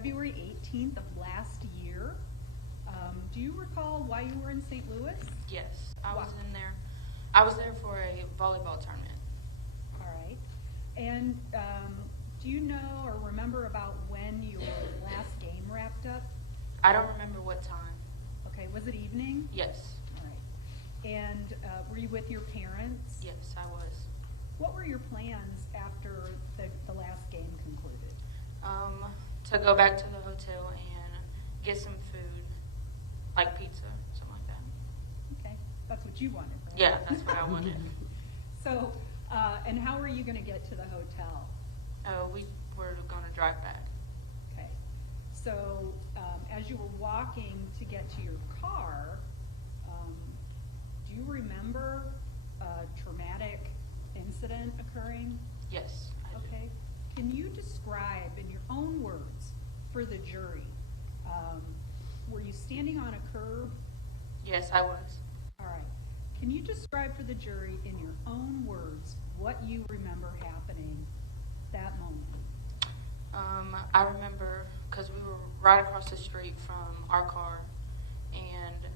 February 18th of last year. Do you recall why you were in St. Louis? Yes, I was in there. I was there for a volleyball tournament. All right. And do you know or remember about when your last game wrapped up? I don't remember what time. Okay, was it evening? Yes. All right. And were you with your parents? Yes, I was. What were your plans after the last game concluded? To go back to the hotel and get some food, like pizza, something like that. Okay, that's what you wanted, right? Yeah, that's what I wanted. So, and how were you going to get to the hotel? We were going to drive back. Okay, so as you were walking to get to your car, do you remember a traumatic incident occurring? Yes, I do. Okay, can you describe in your own words for the jury, were you standing on a curb? Yes, I was. All right. Can you describe for the jury in your own words what you remember happening that moment? I remember because we were right across the street from our car, and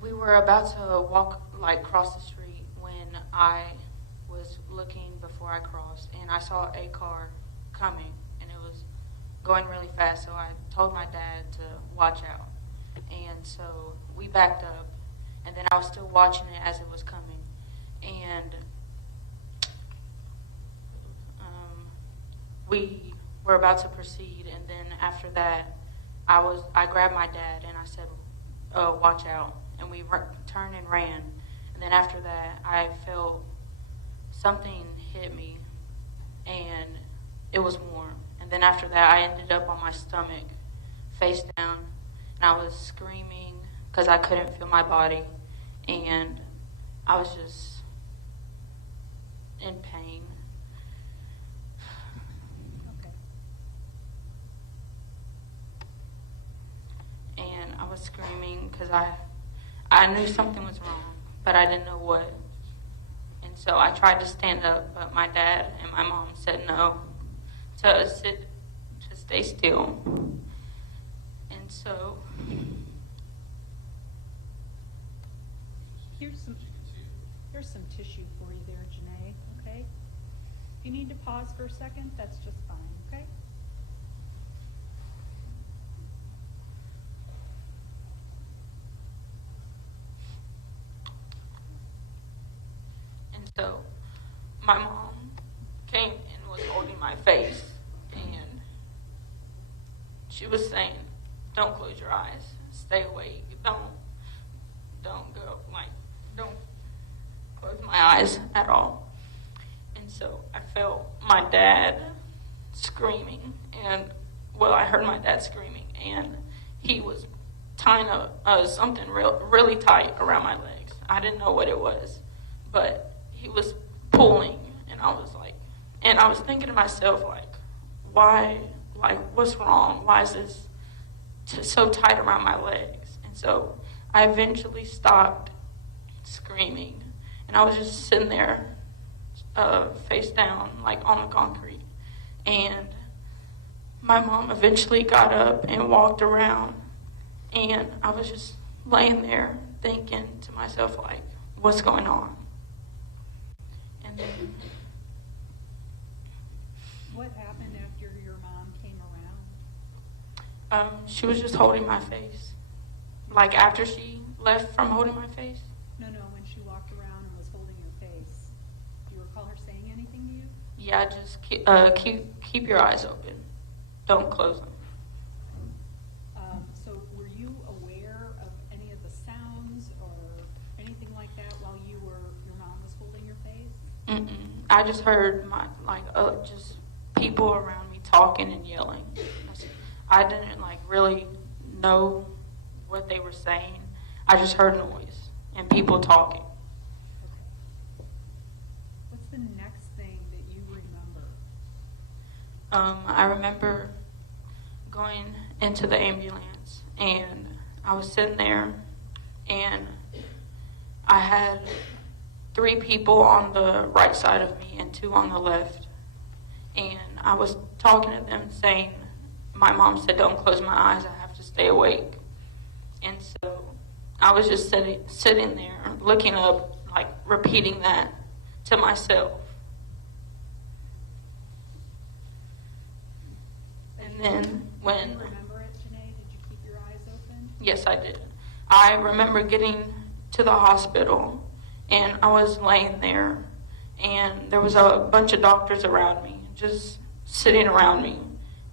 we were about to walk, like, cross the street when I was looking before I crossed, and I saw a car coming, and it was going really fast, so I told my dad to watch out. And so we backed up, and then I was still watching it as it was coming. And we were about to proceed, and then after that, I grabbed my dad, and I said, watch out. And we turned and ran. And then after that, I felt something hit me, and it was warm. And then after that, I ended up on my stomach, face down, and I was screaming because I couldn't feel my body, and I was just in pain. Okay. And I was screaming because I knew something was wrong, but I didn't know what. And so I tried to stand up, but my dad and my mom said no, to stay still. And so here's some tissue for you there, Janae, okay? If you need to pause for a second, that's just fine, okay? And so my mom came and was holding my face, and she was saying, don't close your eyes, stay awake, don't go, like, don't close my eyes at all. And so I felt my dad screaming, and, well, I heard my dad screaming, and he was tying something really tight around my legs. I didn't know what it was, but he was pulling, and I was thinking to myself, like, why, like, what's wrong? Why is this so tight around my legs? And so I eventually stopped screaming, and I was just sitting there, face down, like, on the concrete. And my mom eventually got up and walked around, and I was just laying there thinking to myself, like, what's going on? And then What happened after your mom came around? she was just holding my face. Like, after she left from holding my face. No, when she walked around and was holding your face. Do you recall her saying anything to you? Yeah, just keep your eyes open. Don't close them. So were you aware of any of the sounds or anything like that while your mom was holding your face? Mm-mm. I just heard just people around me talking and yelling. I didn't really know what they were saying. I just heard noise and people talking. Okay. What's the next thing that you remember? I remember going into the ambulance, and I was sitting there, and I had 3 people on the right side of me and 2 on the left. And I was talking to them saying, my mom said, don't close my eyes, I have to stay awake. And so I was just sitting there, looking up, like repeating that to myself. And then when... Do you remember it, Janae? Did you keep your eyes open? Yes, I did. I remember getting to the hospital, and I was laying there, and there was a bunch of doctors around me, just sitting around me.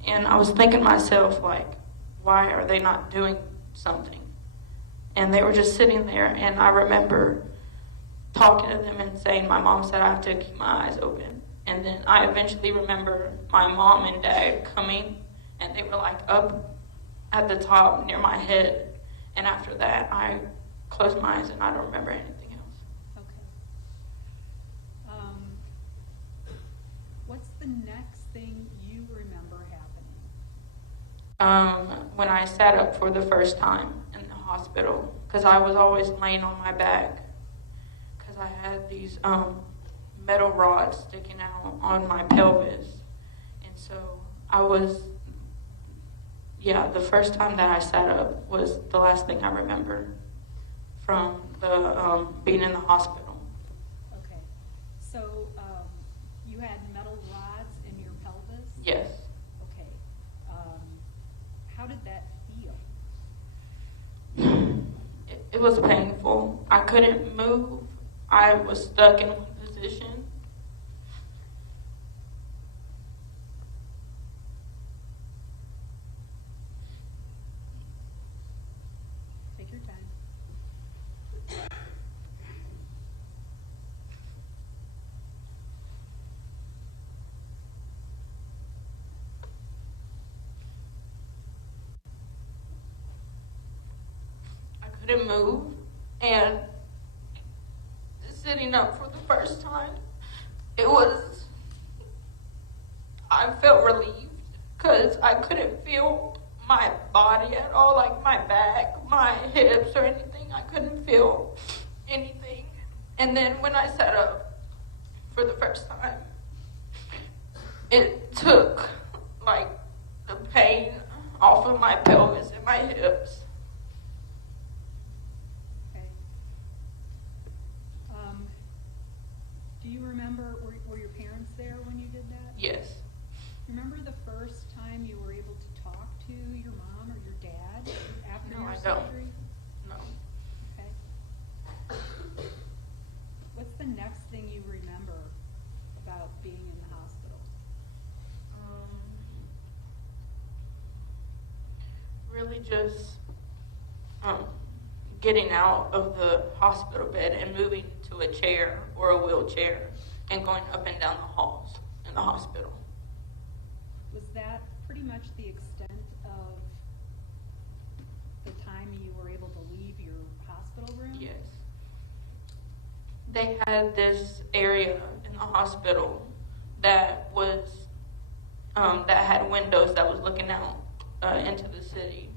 And I was thinking to myself, like, why are they not doing something? And they were just sitting there, and I remember talking to them and saying, my mom said I have to keep my eyes open. And then I eventually remember my mom and dad coming, and they were like up at the top near my head. And after that, I closed my eyes and I don't remember anything else. Okay. What's the next thing you remember happening? When I sat up for the first time in the hospital, because I was always laying on my back, because I had these metal rods sticking out on my pelvis. And so I was, the first time that I sat up was the last thing I remember from the being in the hospital. Okay. So you had metal rods in your pelvis? Yes. Okay. How did that feel? It was painful. I couldn't move. I was stuck in one position. Take your time. I couldn't move, and sitting up for the first time, I felt relieved because I couldn't feel my body at all, like my back, my hips, or anything. I couldn't feel anything. And then when I sat up for the first time, it took like the pain off of my pelvis and my hips. Okay. Do you remember, were your parents there when you did that? Yes. Remember the first time you were able to talk to your mom or your dad after No, your I don't. surgery? No. Okay. What's the next thing you remember about being in the hospital? Really just getting out of the hospital bed and moving to a chair or a wheelchair and going up and down the halls in the hospital. Was that pretty much the extent of the time you were able to leave your hospital room? Yes. They had this area in the hospital that was that had windows that was looking out into the city,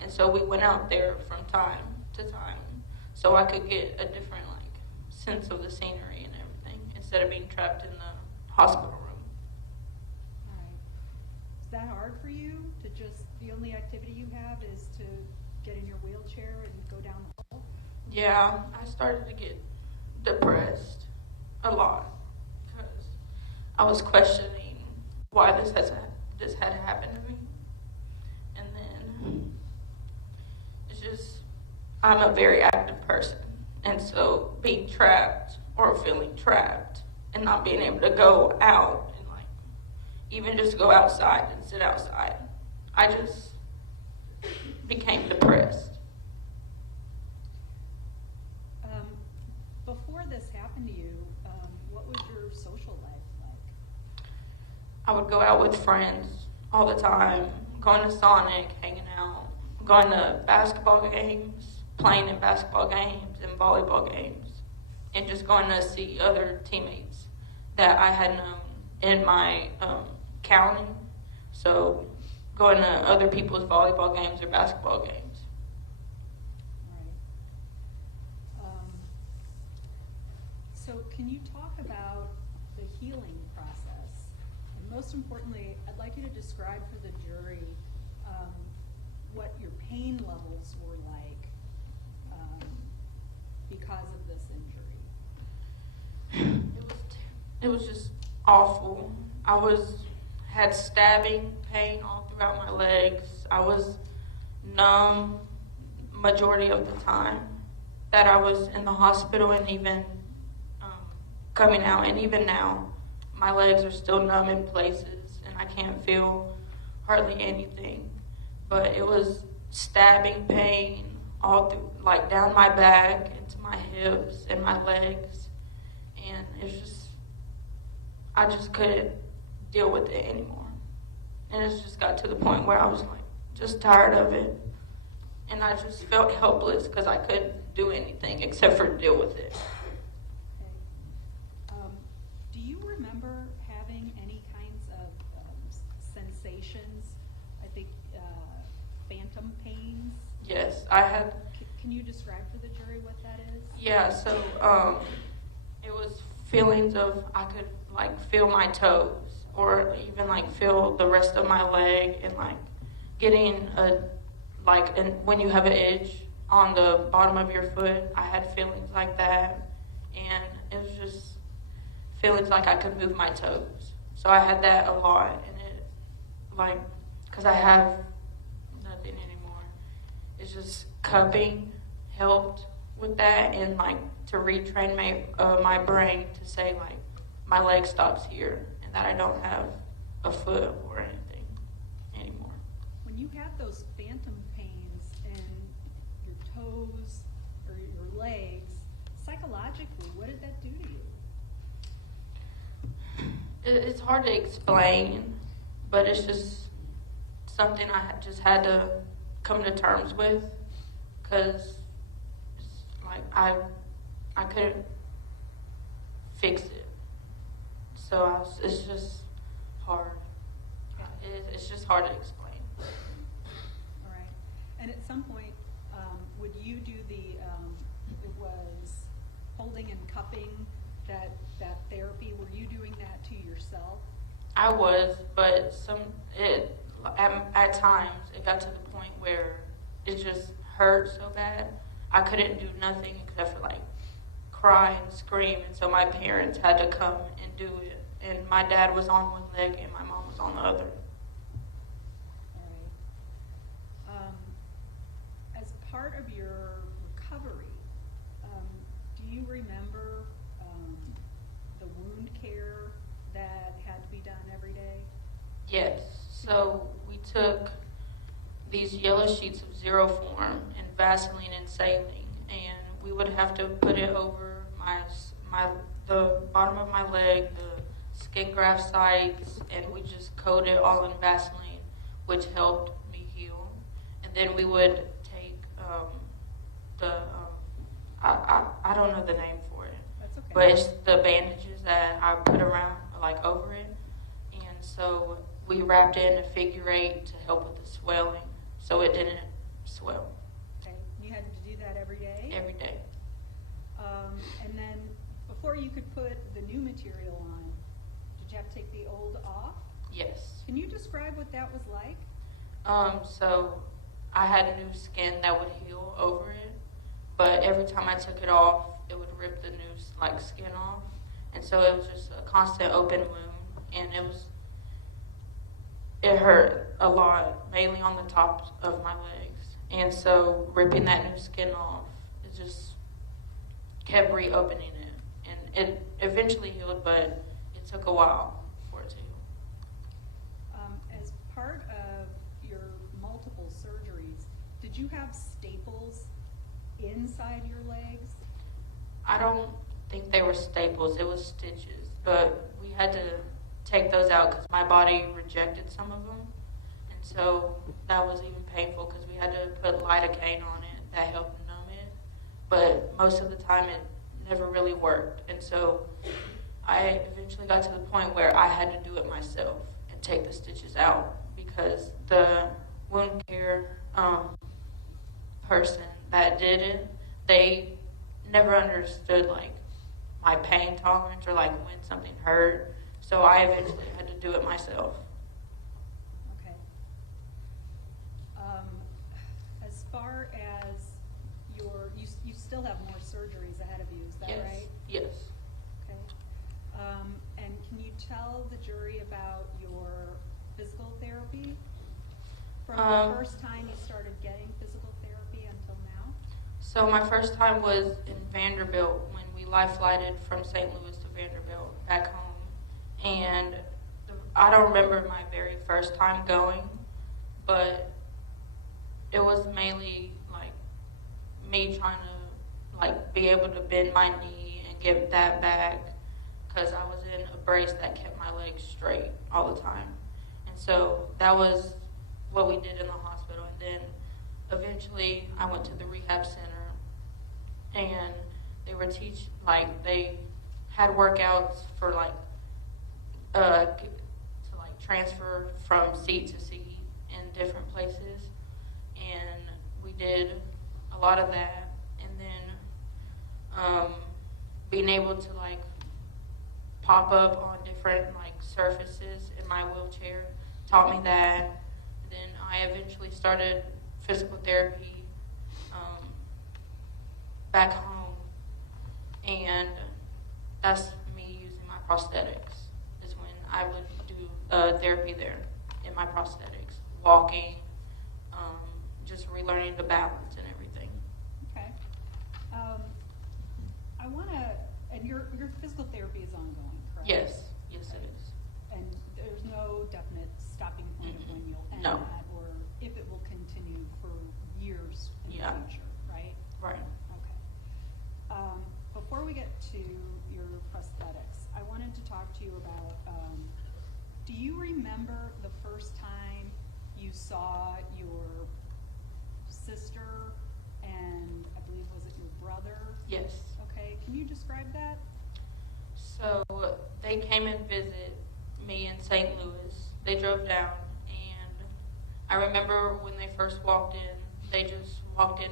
and so we went out there from time to time so I could get a different sense of the scenery and everything instead of being trapped in the hospital room. All right. Is that hard for you to just, the only activity you have is to get in your wheelchair and go down the hall? Yeah, I started to get depressed a lot because I was questioning why this had happened to me. And then it's just, I'm a very active person. And so being trapped or feeling trapped and not being able to go out and even just go outside and sit outside, I just became depressed. Before this happened to you, what was your social life like? I would go out with friends all the time, going to Sonic, hanging out, going to basketball games, playing in basketball games and volleyball games, and just going to see other teammates that I had known in my county. So going to other people's volleyball games or basketball games. So can you talk about the healing process? And most importantly, I'd like you to describe for the jury what your pain levels were like because of this injury. It was just awful. Had stabbing pain all throughout my legs. I was numb majority of the time that I was in the hospital, and even coming out, and even now my legs are still numb in places and I can't feel hardly anything. But it was stabbing pain all through, like down my back into my hips and my legs, and I just couldn't deal with it anymore. And it just got to the point where I was like just tired of it, and I just felt helpless because I couldn't do anything except for deal with it. Okay. Do you remember having any kinds of sensations? I think phantom pains. Yes, I had. Can you describe for the jury what that is? Yeah, so it was feelings of I could like feel my toes, or even like feel the rest of my leg, and like getting when you have an itch on the bottom of your foot. I had feelings like that, and it was just feelings like I could move my toes. So I had that a lot, and it like because I have nothing anymore. It's just cupping helped with that, and like to retrain my brain to say like my leg stops here and that I don't have a foot or anything anymore. When you had those phantom pains in your toes or your legs, psychologically, what did that do to you? It's hard to explain, but it's just something I just had to come to terms with, because like I couldn't fix it. So it's just hard. It's just hard to explain. All right. And at some point, would you do it was holding and cupping, that therapy? Were you doing that to yourself? I was, but at times it got to the point where it just hurt so bad I couldn't do nothing except for like cry and scream, and so my parents had to come and do it, and my dad was on one leg and my mom was on the other. All right. As part of your recovery, do you remember the wound care that had to be done every day? Yes, so we took these yellow sheets of Zero Form and Vaseline and saline, and we would have to put it over the bottom of my leg, the skin graft sites, and we just coated it all in Vaseline, which helped me heal. And then we would take I don't know the name for it. That's okay. But it's the bandages that I put around, like over it, and so we wrapped it in a figure 8 to help with the swelling, so it didn't swell. Okay. You had to do that every day? Every day. And then before you could put the new material on, did you have to take the old off? Yes. Can you describe what that was like? So I had new skin that would heal over it, but every time I took it off, it would rip the new skin off, and so it was just a constant open wound, and it hurt a lot, mainly on the tops of my legs, and so ripping that new skin off, it just kept reopening it, and it eventually healed, but it took a while for it to heal. As part of your multiple surgeries, did you have staples inside your legs? I don't think they were staples, it was stitches, but we had to take those out because my body rejected some of them, and so that was even painful because we had to put lidocaine on it that helped numb it, but most of the time it never really worked, and so I eventually got to the point where I had to do it myself and take the stitches out, because the wound care person that did it, they never understood like my pain tolerance or like when something hurt, so I eventually had to do it myself. Okay. still have more surgeries ahead of you, is that Yes. right? Yes. Okay. And can you tell the jury about your physical therapy? From the first time you started getting physical therapy until now? So my first time was in Vanderbilt when we life flighted from St. Louis to Vanderbilt back home. And I don't remember my very first time going, but it was mainly like me trying to like be able to bend my knee and get that back because I was in a brace that kept my legs straight all the time. And so that was what we did in the hospital. And then eventually I went to the rehab center and they were they had workouts for to transfer from seat to seat in different places. And we did a lot of that. And then being able to pop up on different surfaces in my wheelchair taught me that. Then I eventually started physical therapy back home, and that's me using my prosthetics. Is when I would do therapy there in my prosthetics, walking, just relearning the balance and everything. Okay. I want to, and your physical therapy is ongoing, correct? Yes, it is. And there's no definite stopping point of when you'll end No. that, or if it will continue for years in Yeah. the future, right? Right. Okay. Before we get to your prosthetics, I wanted to talk to you about, do you remember the first time you saw your sister and I believe, was it your brother? Yes. Okay, can you describe that? So they came and visit me in St. Louis. They drove down, and I remember when they first walked in, they just walked in.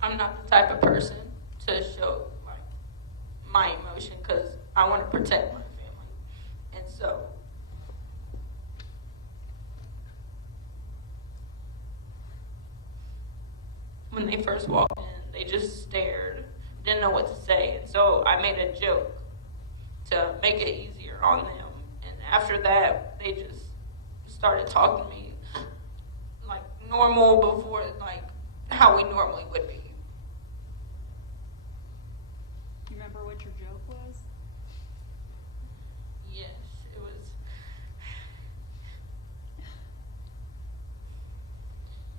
I'm not the type of person to show my emotion because I want to protect my family. And so when they first walked in, they just stared, didn't know what to say. And so I made a joke to make it easier on them. And after that, they just started talking to me like normal before, how we normally would be. Do you remember what your joke was? Yes, it was,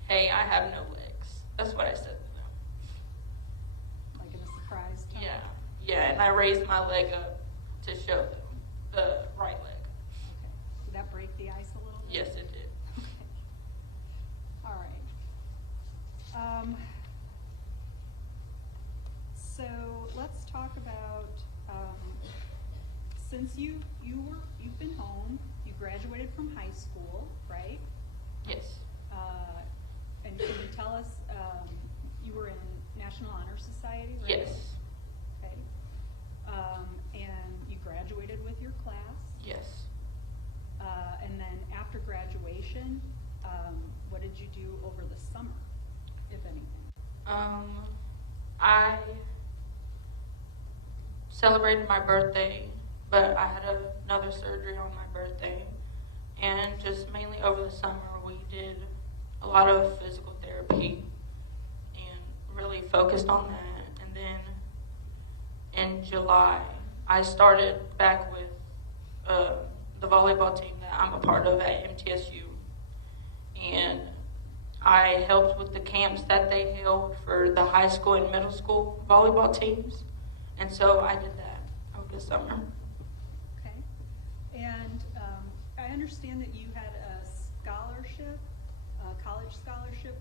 "Hey, I have no legs." That's what I said to them. Like in a surprise tone? Yeah, and I raised my leg up to show them the right leg. Okay. Did that break the ice a little bit? Yes, it did. Okay. All right. So let's talk about, since you've been home, you graduated from high school, right? Yes. And can you tell us, you were in National Honor Society, right? Yes. Okay. And you graduated with your class. Yes. And then after graduation, what did you do over the summer, if anything? I celebrated my birthday, but I had another surgery on my birthday. And just mainly over the summer, we did a lot of physical therapy and really focused on that. And then in July, I started back with the volleyball team that I'm a part of at MTSU. And I helped with the camps that they held for the high school and middle school volleyball teams. And so I did that over the summer. Okay. And I understand that you had a scholarship, a college scholarship,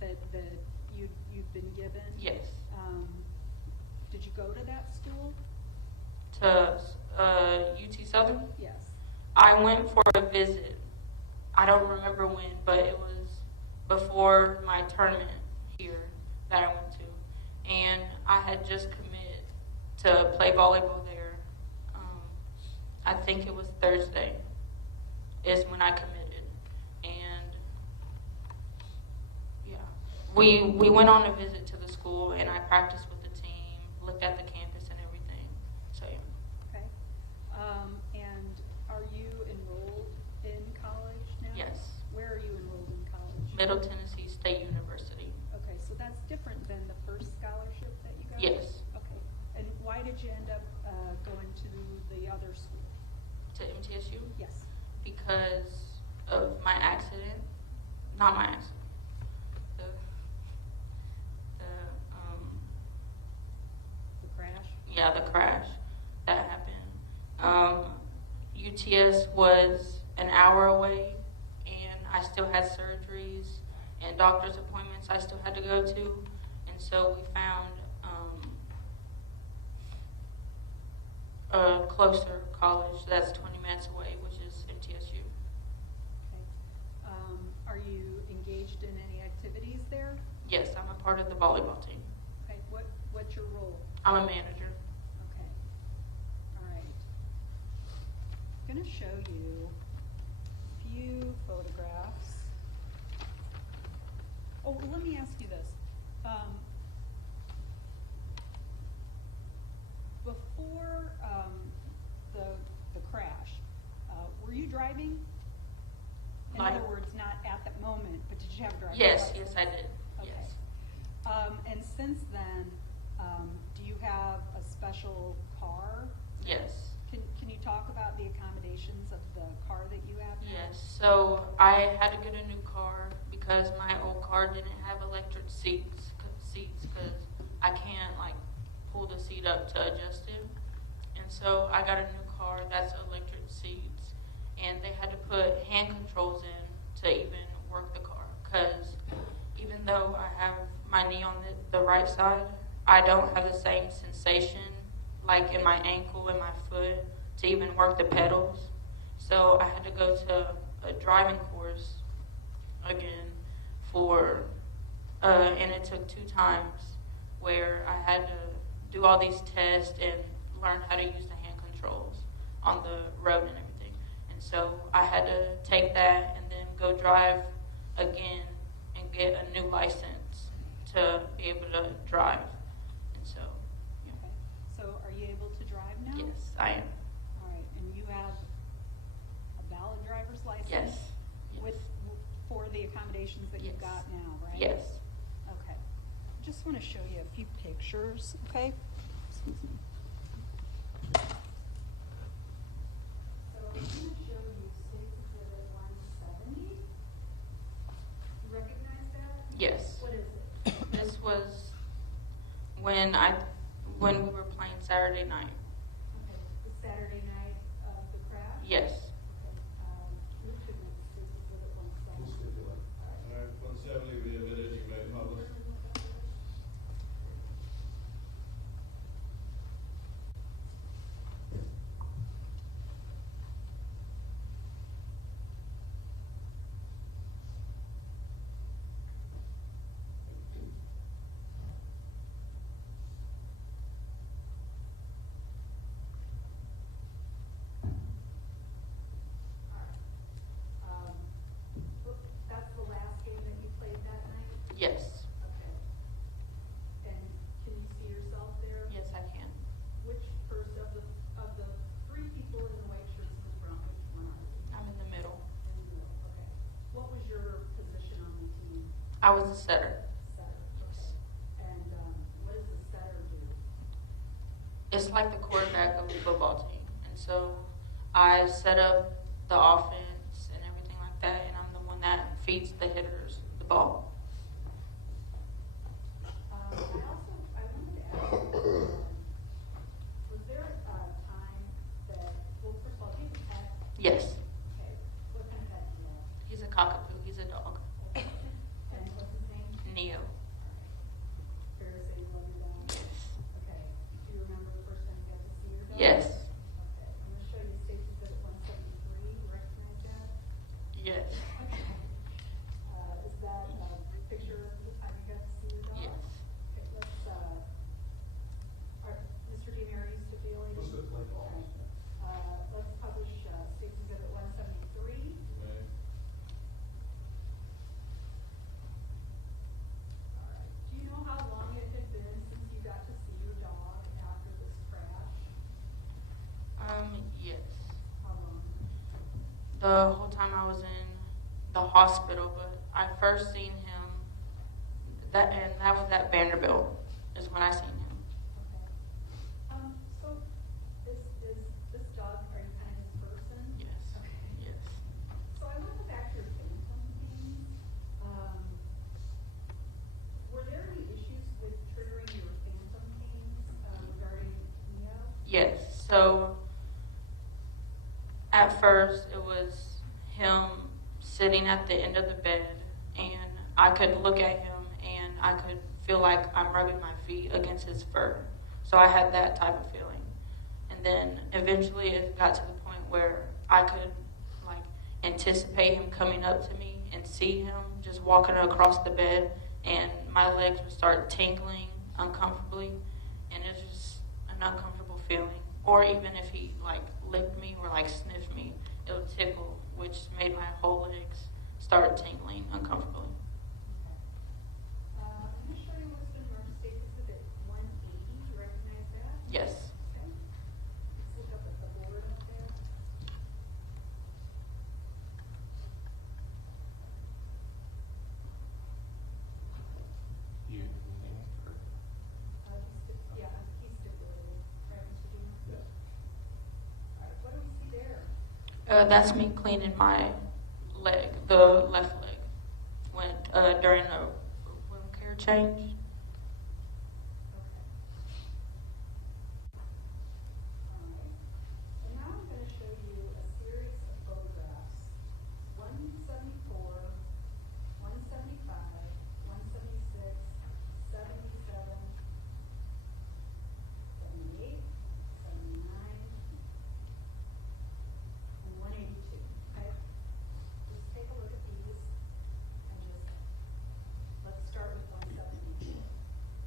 that you've been given. Yes. Did you go to that school? To UT Southern? Yes. I went for a visit. I don't remember when, but it was before my tournament here that I went to. And I had just committed think it was Thursday, is when I committed. And yeah, we went on a visit to the school, and I practiced with the team, looked at the campus and everything. So yeah. Okay. And are you enrolled in college now? Yes. Where are you enrolled in college? Middle Tennessee State University. Okay, so that's different than the first scholarship that you got? Yes. Okay. And why did you end up going to the other school? To MTSU? Yes. Because of my accident. Not my accident. The crash? Yeah, the crash that happened. UTS was an hour away, and I still had surgeries and doctor's appointments I still had to go to, and so we found a closer college that's 20 minutes away, which is MTSU. Okay. Are you engaged in any activities there? Yes, I'm a part of the volleyball team. Okay. What's your role? I'm a manager. Okay. All right. I'm going to show you a few photographs. Oh, well, let me ask you this. Before the crash, were you driving? In Like- other words, not at that moment, but did you have a driver's Yes, license? yes, I did. Okay. Yes. And since then, do you have a special car? Yes. Can you talk about the accommodations of the car that you have now? Yes, so I had to get a new car because my old car didn't have electric seats because I can't like pull the seat up to adjust it. And so I got a new car that's electric seats, and they had to put hand controls in to even work the car because even though I have my knee on the right side, I don't have the same sensation like in my ankle and my foot to even work the pedals. So I had to go to a driving course again and it took 2 times where I had to do all these tests and learn how to use the hand controls on the road and everything. And so I had to take that and then go drive again and get a new license to be able to drive. And so, yeah. Okay. So are you able to drive now? Yes, I am. All right. And you have a valid driver's license? Yes. For the accommodations that you've Yes. got now, right? Yes. Okay. Just want to show you a few pictures, okay? Excuse me. So I'm going to show you State Exhibit 170. You recognize that? Yes. What is it? This was when we were playing Saturday night. Okay. The Saturday night of the crash? Yes. Okay. Looking at State Exhibit 170. All right, 170 be admitted, you may publish. That's the last game that you played that night? Yes. Okay. And can you see yourself there? Yes, I can. Which first of the 3 people in the white shirts in the front, which one are you? I'm in the middle. In the middle, okay. What was your position on the team? I was a setter. Setter, okay. And what does the setter do? It's like the quarterback of the football team. And so I set up the offense and everything like that, and I'm the one that feeds the hitters the ball. I wanted to ask you, was there a time that, well, first of all, do you have a pet? Yes. Okay. What kind of pet do you have? He's a cockapoo. He's a dog. And what's his name? Neo. Fair to say you love your dog? Yes. Okay. Do you remember the first time you got to see your dog? Yes. Okay. I'm going to show you State Exhibit 173. You recognize that? Yes. Okay. Is that a picture of the time you got to see your dog? Yes. Okay, let's, Mr. DiMario, you still feeling? Let's go play ball. Let's publish the whole time I was in the hospital, but I first seen him, that was at Vanderbilt, is when I seen him. Okay. So is this dog, are you kind of his person? Yes. Okay. Yes. So I want to go back to your phantom pains. Were there any issues with triggering your phantom pains regarding Neo? Yes. So at first it was him sitting at the end of the bed, and I could look at him and I could feel like I'm rubbing my feet against his fur. So I had that type of feeling. And then eventually it got to the point where I could like anticipate him coming up to me and see him just walking across the bed, and my legs would start tingling uncomfortably, and it's just an uncomfortable feeling. Or even if he like licked me or like sniffed me, it would tickle, which made my whole legs start tingling uncomfortably. I'm going to show you what's been marked State Exhibit 180. Do you recognize that? Yes. Okay. Let's look up at the board up there. You name or? He's stipulated, right, Mr. Dean? Yes. All right, what do we see there? That's me cleaning my leg, the left leg, when during a wound care change. Okay. All right. And now I'm going to show you a series of photographs. 174, 175, 176, 77, 78, 79, and 182. Okay? Just take a look at these and just, let's start with 174.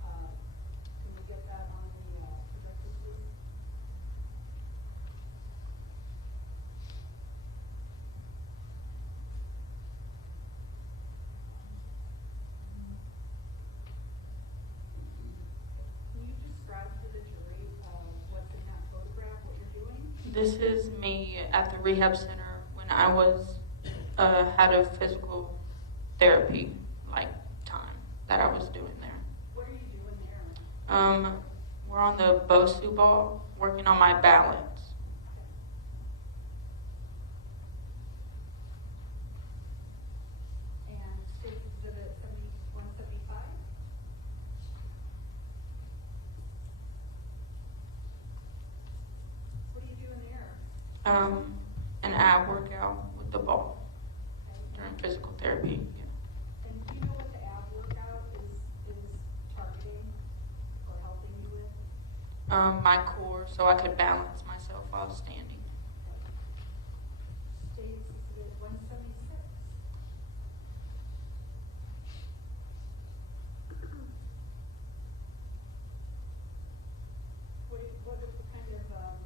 Can we get that on the projector, please? Can you describe to the jury what's in that photograph, what you're doing? This is me at the rehab center when I was had a physical therapy like time that I was doing there. What are you doing there? We're on the Bosu ball, working on my balance. And State Exhibit 175? What are you doing there? An ab workout with the ball Okay. during physical therapy. And do you know what the ab workout is targeting or helping you with? My core, so I could balance myself while standing. State Exhibit 176. What kind of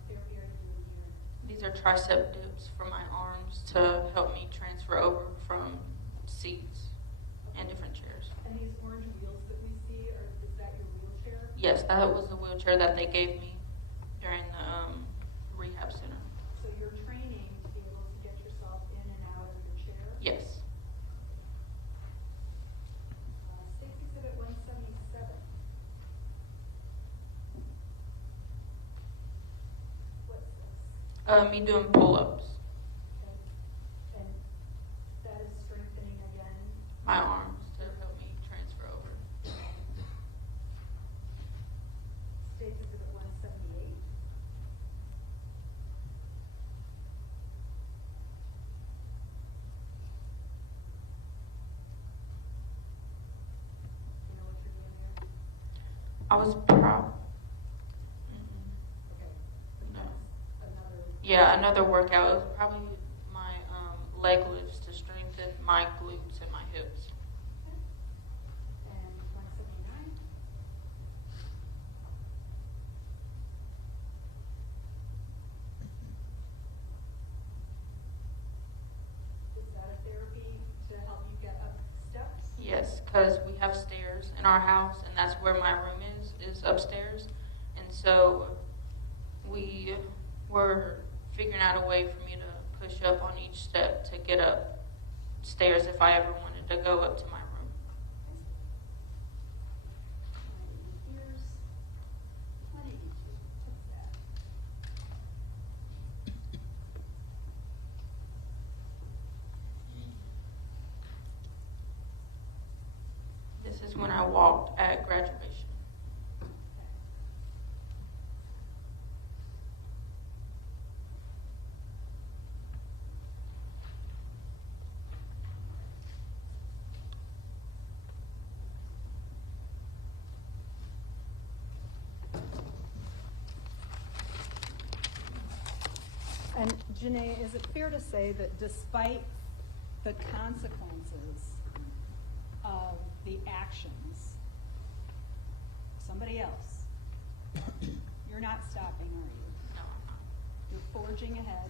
therapy are you doing here? These are tricep dips for my arms to help me transfer over from seats and different chairs. And these orange wheels that we see, is that your wheelchair? Yes, that was the wheelchair that they gave me during the rehab center. So you're training to be able to get yourself in and out of your chair? Yes. State Exhibit 177. What's this? Me doing pull-ups. Okay. And that is strengthening again? My arms to help me transfer over. State Exhibit 178. You know what you're doing there? I was proud. Okay. No. That's another. Yeah, another workout. It was probably my leg lifts to strengthen my glutes and my hips. Okay. And 179. Is that a therapy to help you get up steps? Yes, because we have stairs in our house, and that's where my room is upstairs. And so we were figuring out a way for me to push up on each step to get up stairs if I ever wanted to go up to my room. Here's 182. What's that? This is when I walked at graduation. And Janae, is it fair to say that despite the consequences of the actions of somebody else, you're not stopping, are you? No, I'm not. You're forging ahead.